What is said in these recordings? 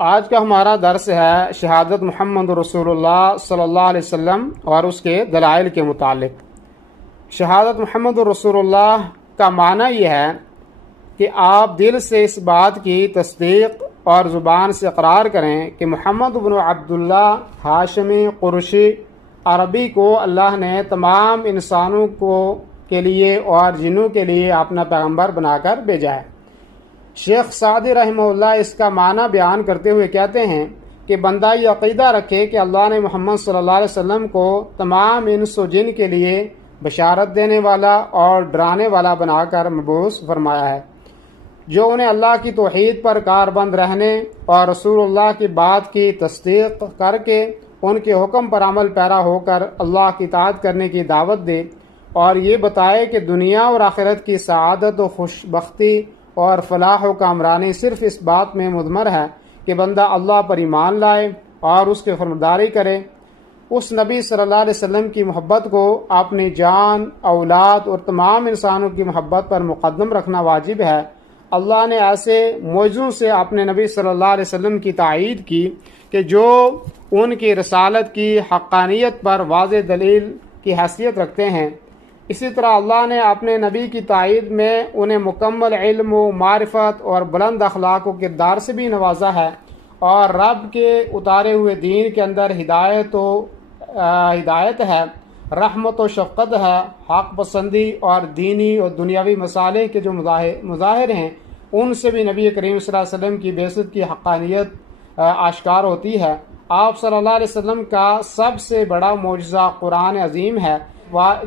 آج کا ہمارا درس ہے شہادت محمد رسول اللہ صلی اللہ علیہ وسلم اور اس کے دلائل کے متعلق۔ شہادت محمد رسول اللہ کا معنی یہ ہے کہ آپ دل سے اس بات کی تصدیق اور زبان سے اقرار کریں کہ محمد بن عبداللہ ہاشمی قرشی عربی کو اللہ نے تمام انسانوں کے لیے اور جنوں کے لیے اپنا پیغمبر بنا کر بھیجا ہے۔ شیخ سعدی رحمہ اللہ اس کا معنی بیان کرتے ہوئے کہتے ہیں کہ بندہ یہ عقیدہ رکھے کہ اللہ نے محمد صلی اللہ علیہ وسلم کو تمام انس و جن کے لیے بشارت دینے والا اور ڈرانے والا بنا کر مبعوث فرمایا ہے، جو انہیں اللہ کی توحید پر کاربند رہنے اور رسول اللہ کی بات کی تصدیق کر کے ان کے حکم پر عمل پیرا ہو کر اللہ کی اطاعت کرنے کی دعوت دے، اور یہ بتائے کہ دنیا اور آخرت کی سعادت و خوشبختی اور فلاح و کامرانی صرف اس بات میں مضمر ہے کہ بندہ اللہ پر ایمان لائے اور اس کی فرمانبرداری کرے۔ اس نبی صلی اللہ علیہ وسلم کی محبت کو اپنی جان، اولاد اور تمام انسانوں کی محبت پر مقدم رکھنا واجب ہے۔ اللہ نے ایسے معجزوں سے اپنے نبی صلی اللہ علیہ وسلم کی تائید کی کہ جو ان کی رسالت کی حقانیت پر واضح دلیل کی حیثیت رکھتے ہیں۔ اسی طرح اللہ نے اپنے نبی کی تائید میں انہیں مکمل علم و معرفت اور بلند اخلاق و کردار سے بھی نوازا ہے، اور رب کے اتارے ہوئے دین کے اندر ہدایت ہے، رحمت و شفقت ہے، حق پسندی اور دینی اور دنیاوی مصالح کے جو مظاہر ہیں ان سے بھی نبی کریم صلی اللہ علیہ وسلم کی بعثت کی حقانیت آشکار ہوتی ہے۔ آپ صلی اللہ علیہ وسلم کا سب سے بڑا معجزہ قرآن عظیم ہے،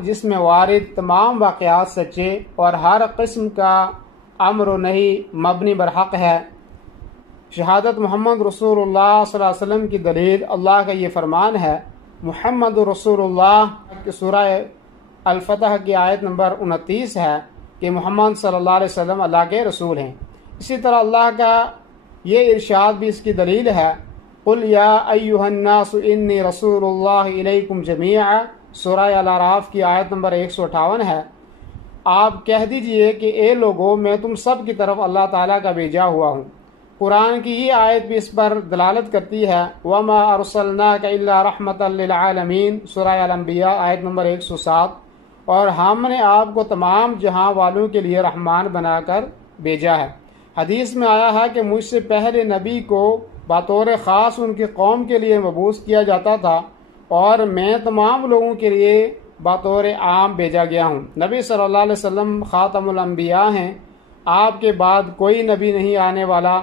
جس میں وارد تمام واقعات سچے اور ہر قسم کا امر و نہی مبنی برحق ہے۔ شہادت محمد رسول اللہ صلی اللہ علیہ وسلم کی دلیل اللہ کا یہ فرمان ہے، محمد رسول اللہ سورہ الفتح کی آیت نمبر 29 ہے کہ محمد صلی اللہ علیہ وسلم اللہ کے رسول ہیں۔ اسی طرح اللہ کا یہ ارشاد بھی اس کی دلیل ہے، قل یا ایھا الناس انی رسول اللہ الیکم جمیعا، سورہ الاعراف کی آیت نمبر 158 ہے۔ آپ کہہ دیجئے کہ اے لوگو، میں تم سب کی طرف اللہ تعالیٰ کا بھیجا ہوا ہوں۔ قرآن کی یہ آیت بھی اس پر دلالت کرتی ہے، وَمَا أَرْسَلْنَاكَ إِلَّا رَحْمَةً لِلْعَالَمِينَ، سورہ الانبیاء آیت نمبر 107، اور ہم نے آپ کو تمام جہاں والوں کے لیے رحمان بنا کر بھیجا ہے۔ حدیث میں آیا ہے کہ مجھ سے پہلے نبی کو بطور خاص ان کی قوم کے لیے مبعوث کیا جاتا تھا، اور میں تمام لوگوں کے لیے بطور عام بھیجا گیا ہوں۔ نبی صلی اللہ علیہ وسلم خاتم الانبیاء ہیں، آپ کے بعد کوئی نبی نہیں آنے والا۔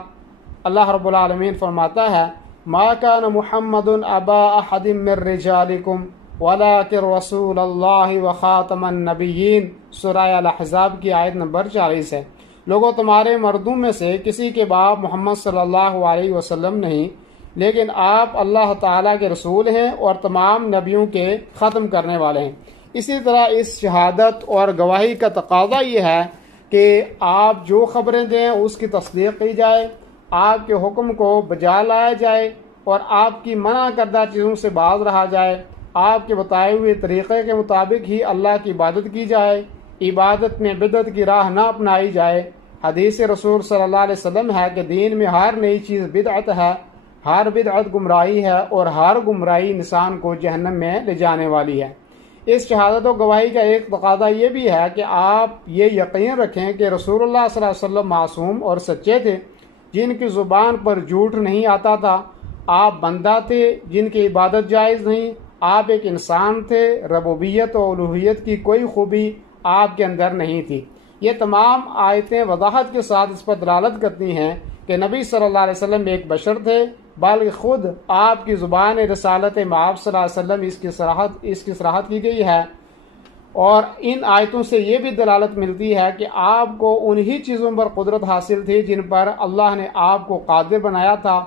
اللہ رب العالمین فرماتا ہے، ما کان محمد ابا احد من رجالکم ولکن رسول اللہ وخاتم النبیین، سورہ الاحزاب کی آیت نمبر 40 ہے۔ لوگوں، تمہارے مردوں میں سے کسی کے باپ محمد صلی اللہ علیہ وسلم نہیں، لیکن آپ اللہ تعالیٰ کے رسول ہیں اور تمام نبیوں کے ختم کرنے والے ہیں۔ اسی طرح اس شہادت اور گواہی کا تقاضا یہ ہے کہ آپ جو خبریں دیں اس کی تصدیق کی جائے، آپ کے حکم کو بجا لایا جائے، اور آپ کی منع کردہ چیزوں سے باز رہا جائے، آپ کے بتائے ہوئے طریقے کے مطابق ہی اللہ کی عبادت کی جائے، عبادت میں بدعت کی راہ نہ اپنائی جائے۔ حدیث رسول صلی اللہ علیہ وسلم ہے کہ دین میں ہر نئی چیز بدعت ہے، ہر بدعت گمراہی ہے، اور ہر گمراہی انسان کو جہنم میں لے جانے والی ہے۔ اس شہادت و گواہی کا ایک تقاضا یہ بھی ہے کہ آپ یہ یقین رکھیں کہ رسول اللہ صلی اللہ علیہ وسلم معصوم اور سچے تھے، جن کی زبان پر جھوٹ نہیں آتا تھا۔ آپ بندہ تھے جن کی عبادت جائز نہیں، آپ ایک انسان تھے، ربوبیت و الوہیت کی کوئی خوبی آپ کے اندر نہیں تھی۔ یہ تمام آیتیں وضاحت کے ساتھ اس پر دلالت کرتی ہیں کہ نبی صلی اللہ علیہ وسلم ایک بشر تھے، بلکہ خود آپ کی زبان رسالت مآب صلی اللہ علیہ وسلم اس کی صراحت کی گئی ہے، اور ان آیتوں سے یہ بھی دلالت ملتی ہے کہ آپ کو انہی چیزوں پر قدرت حاصل تھی جن پر اللہ نے آپ کو قادر بنایا تھا۔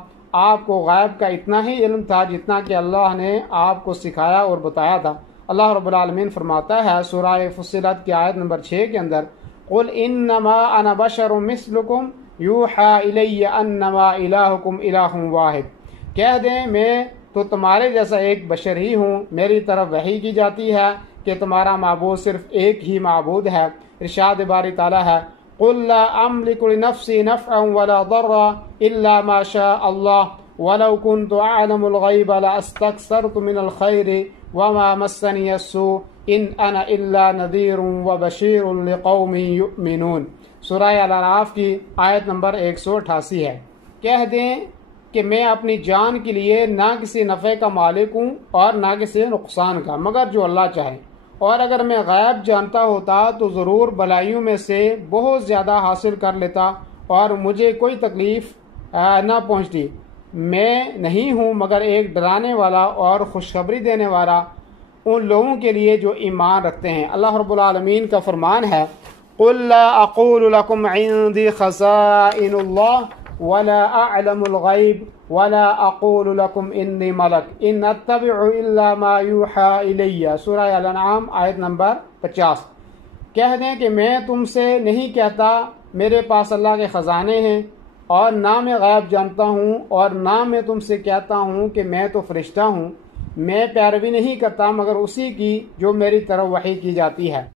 آپ کو غیب کا اتنا ہی علم تھا جتنا کہ اللہ نے آپ کو سکھایا اور بتایا تھا۔ اللہ رب العالمین فرماتا ہے سورہ فصلت کی آیت نمبر 6 کے اندر، قُلْ إِنَّمَا أَنَا بَشَرٌ مِثْلُكُمْ یوحیٰ الی انما الہکم الہ واحد، کہہ دیں میں تو تمہارے جیسا ایک بشر ہی ہوں، میری طرف وحی کی جاتی ہے کہ تمہارا معبود صرف ایک ہی معبود ہے۔ ارشاد باری تعالیٰ ہے، قل لا املک لنفسی نفعا ولا ضرا الا ما شاء اللہ ولو كنت اعلم الغیب لاستکثرت من الخیر وما مسنی السوء ان انا الا نذیر وبشیر لقوم یؤمنون۔ سورہ الاعراف کی آیت نمبر 188 ہے۔ کہہ دیں کہ میں اپنی جان کے لیے نہ کسی نفع کا مالک ہوں اور نہ کسی نقصان کا، مگر جو اللہ چاہے، اور اگر میں غیب جانتا ہوتا تو ضرور بلائیوں میں سے بہت زیادہ حاصل کر لیتا اور مجھے کوئی تکلیف نہ پہنچتی۔ میں نہیں ہوں مگر ایک ڈرانے والا اور خوشخبری دینے والا ان لوگوں کے لیے جو ایمان رکھتے ہیں۔ اللہ رب العالمین کا فرمان ہے قُل لَا أَقُولُ لَكُمْ عِنْدِي خَزَائِنُ اللَّهِ وَلَا أَعْلَمُ الْغَيْبَ وَلَا أَقُولُ لَكُمْ إِنِّي مَلَكٌ إِنْ أَتَّبِعُ إِلَّا مَا يُوحَىٰ إِلَيَّ۔ سورہ الانعام آیت نمبر 50۔ کہہ دیں کہ میں تم سے نہیں کہتا میرے پاس اللہ کے خزانے ہیں، اور نہ میں غیب جانتا ہوں، اور نہ میں تم سے کہتا ہوں کہ میں تو فرشتہ ہوں۔ میں پیروی نہیں کرتا مگر اسی کی جو میری طرف وحی کی جاتی ہے۔